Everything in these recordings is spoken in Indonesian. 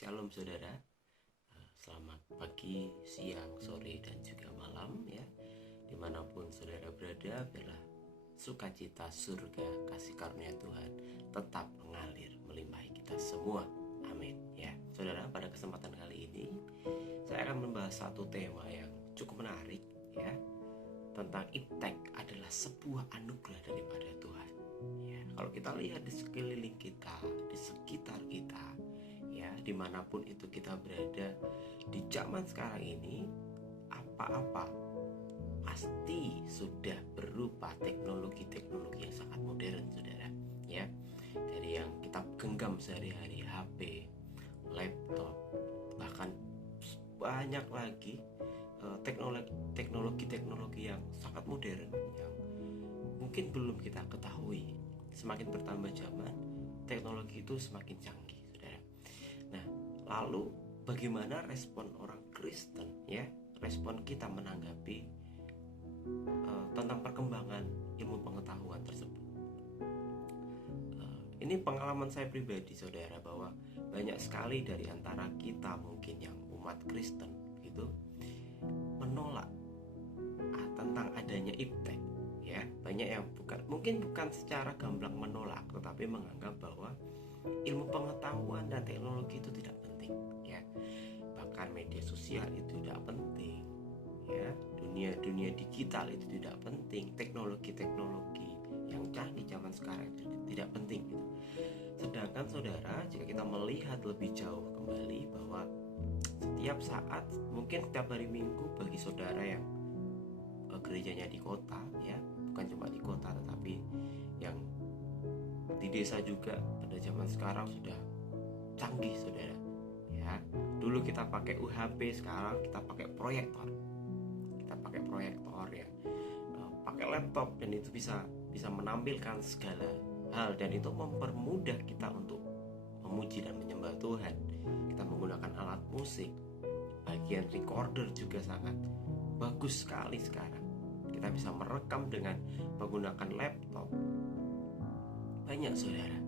Shalom saudara, selamat pagi, siang, sore, dan juga malam ya. Dimanapun saudara berada, biarlah sukacita surga kasih karunia Tuhan tetap mengalir melimpahi kita semua. Amin ya. Saudara, pada kesempatan kali ini saya akan membahas satu tema yang cukup menarik ya, tentang iptek adalah sebuah anugerah daripada Tuhan. Ya, kalau kita lihat di sekeliling kita, di sekitar kita, ya, dimanapun itu kita berada di zaman sekarang ini, apa-apa pasti sudah berupa teknologi-teknologi yang sangat modern, saudara. Ya, dari yang kita genggam sehari-hari, HP, laptop, bahkan banyak lagi teknologi-teknologi yang sangat modern yang mungkin belum kita ketahui. Semakin bertambah zaman, teknologi itu semakin canggih, saudara. Nah, lalu bagaimana respon orang Kristen ya? Respon kita menanggapi tentang perkembangan ilmu pengetahuan tersebut. Ini pengalaman saya pribadi, saudara, bahwa banyak sekali dari antara kita mungkin yang umat Kristen gitu menolak tentang adanya iptek ya. Banyak yang bukan secara gamblang menolak, tetapi menganggap bahwa ilmu pengetahuan dan teknologi itu tidak penting ya. Bahkan media sosial itu tidak penting ya. Dunia digital itu tidak penting. Teknologi yang canggih zaman sekarang itu tidak penting gitu. Sedangkan saudara, jika kita melihat lebih jauh kembali bahwa setiap saat, mungkin setiap hari Minggu bagi saudara yang gerejanya di kota ya, bukan cuma di kota tetapi yang di desa juga pada zaman sekarang sudah canggih, saudara ya. Dulu kita pakai UHP, sekarang kita pakai proyektor ya, pakai laptop, dan itu bisa menampilkan segala hal, dan itu mempermudah kita untuk memuji dan menyembah Tuhan. Kita menggunakan alat musik, bagian recorder juga sangat bagus sekali sekarang. Kita bisa merekam dengan menggunakan laptop. Banyak, saudara.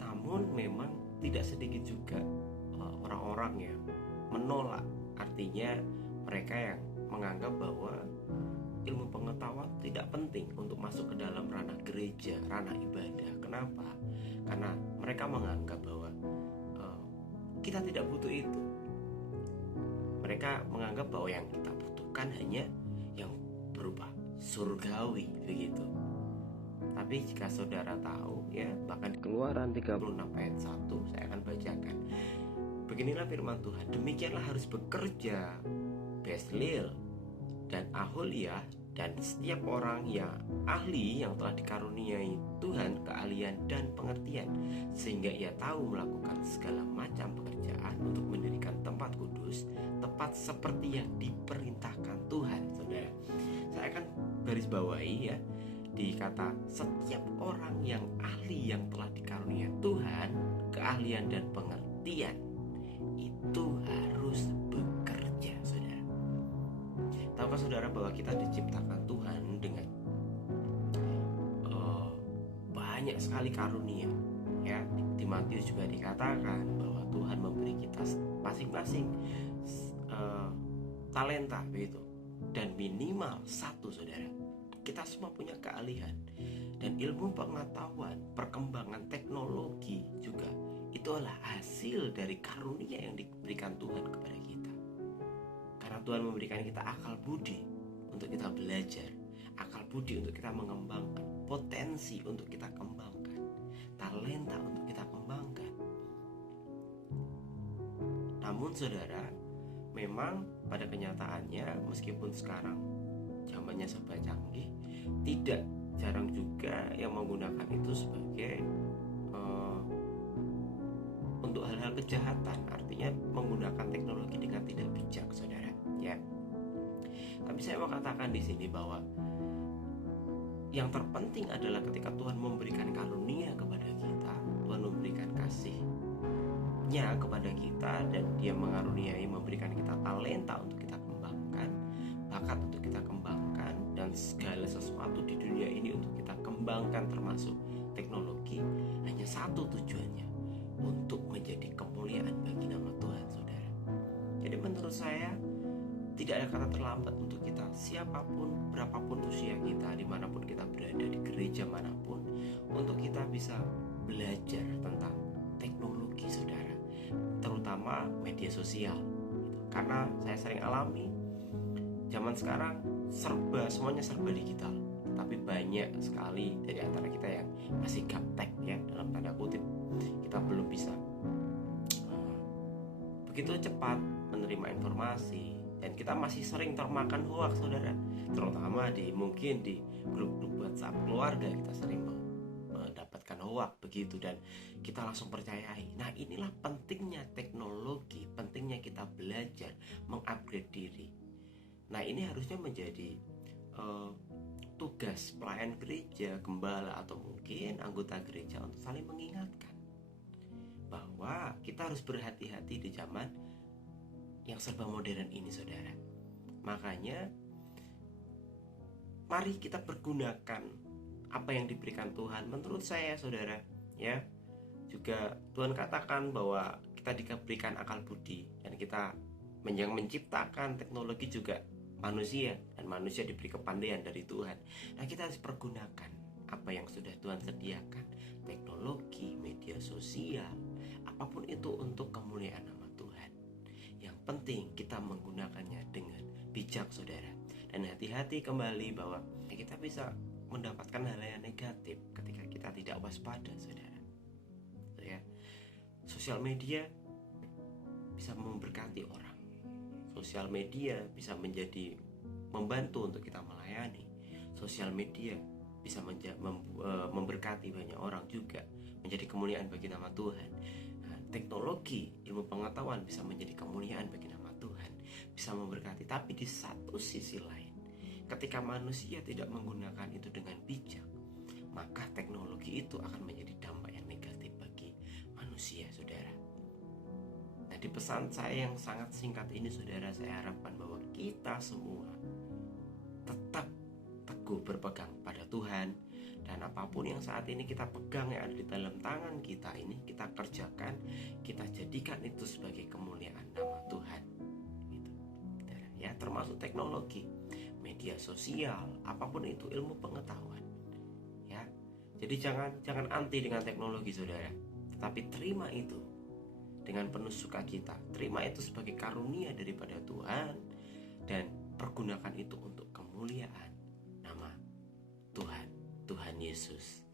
Namun memang tidak sedikit juga orang-orang yang menolak. Artinya mereka yang menganggap bahwa ilmu pengetahuan tidak penting untuk masuk ke dalam ranah gereja, ranah ibadah. Kenapa? Karena mereka menganggap bahwa kita tidak butuh itu. Mereka menganggap bahwa yang kita butuhkan hanya yang berupa surgawi, begitu. Tapi jika saudara tahu ya, bahkan Keluaran 36 ayat 1 saya akan bacakan. Beginilah firman Tuhan, demikianlah harus bekerja Bezalel dan Aholiab dan setiap orang yang ahli yang telah dikaruniai Tuhan keahlian dan pengertian, sehingga ia tahu melakukan segala macam pekerjaan untuk mendirikan tempat kudus, tepat seperti yang diperintahkan Tuhan. Saudara, saya akan garis bawahi ya, di kata setiap orang yang ahli yang telah dikaruniai Tuhan keahlian dan pengertian, itu harus bekerja, saudara. Tahukah saudara bahwa kita diciptakan Tuhan dengan banyak sekali karunia ya. Di Matius juga dikatakan bahwa Tuhan memberi kita masing-masing talenta, begitu, dan minimal satu, saudara. Kita semua punya keahlian, dan ilmu pengetahuan, perkembangan teknologi juga itu adalah hasil dari karunia yang diberikan Tuhan kepada kita. Karena Tuhan memberikan kita akal budi untuk kita belajar, akal budi untuk kita mengembangkan, potensi untuk kita kembangkan, talenta untuk kita kembangkan. Namun saudara, memang pada kenyataannya meskipun sekarang zamannya serba canggih, tidak jarang juga yang menggunakan itu sebagai untuk hal-hal kejahatan. Artinya menggunakan teknologi dengan tidak bijak, saudara ya. Tapi saya mau katakan di sini bahwa yang terpenting adalah ketika Tuhan memberikan karunia kepada kita, Tuhan memberikan kasih-Nya kepada kita, dan Dia mengaruniai, memberikan kita talenta untuk kita kembangkan, bakat untuk kita kembangkan, dan segala sesuatu di dunia ini untuk kita kembangkan, termasuk teknologi. Hanya satu tujuannya, untuk menjadi kemuliaan bagi nama menurut saya tidak ada kata terlambat untuk kita, siapapun, berapapun usia kita, dimanapun kita berada, di gereja manapun, untuk kita bisa belajar tentang teknologi, saudara, terutama media sosial. Karena saya sering alami, zaman sekarang semuanya serba digital, tapi banyak sekali dari antara kita yang masih gaptek, ya, dalam tanda kutip. Kita belum bisa begitu cepat menerima informasi, dan kita masih sering termakan hoaks, saudara, terutama mungkin di grup-grup WhatsApp keluarga. Kita sering mendapatkan hoaks begitu, dan kita langsung percayai. Nah, inilah pentingnya teknologi, pentingnya kita belajar mengupgrade diri. Nah, ini harusnya menjadi tugas pelayan gereja, gembala, atau mungkin anggota gereja untuk saling mengingatkan bahwa kita harus berhati-hati di zaman yang serba modern ini, saudara. Makanya mari kita pergunakan apa yang diberikan Tuhan. Menurut saya, saudara, ya, juga Tuhan katakan bahwa kita diberikan akal budi, dan kita yang menciptakan teknologi juga manusia, dan manusia diberi kepandaian dari Tuhan. Nah, kita harus pergunakan apa yang sudah Tuhan sediakan, teknologi, media sosial, apapun itu untuk kemuliaan nama Tuhan. Yang penting kita menggunakannya dengan bijak, saudara. Dan hati-hati kembali bahwa kita bisa mendapatkan hal yang negatif ketika kita tidak waspada, saudara. Ya, sosial media bisa memberkati orang. Sosial media bisa membantu untuk kita melayani. Sosial media bisa memberkati banyak orang juga, menjadi kemuliaan bagi nama Tuhan. Nah, teknologi, ilmu pengetahuan bisa menjadi kemuliaan bagi nama Tuhan, bisa memberkati. Tapi di satu sisi lain, ketika manusia tidak menggunakan itu dengan bijak, maka teknologi itu akan menjadi dampak yang negatif bagi manusia, saudara. Nah, di pesan saya yang sangat singkat ini, saudara, saya harapkan bahwa kita semua tetap teguh berpegang pada Tuhan, dan apapun yang saat ini kita pegang, yang ada di dalam tangan kita ini, kita kerjakan, kita jadikan itu sebagai kemuliaan nama Tuhan, gitu, ya, termasuk teknologi, media sosial, apapun itu, ilmu pengetahuan, ya. Jadi jangan anti dengan teknologi, saudara, tetapi terima itu dengan penuh sukacita. Terima itu sebagai karunia daripada Tuhan, dan pergunakan itu untuk kemuliaan nama Tuhan Yesus.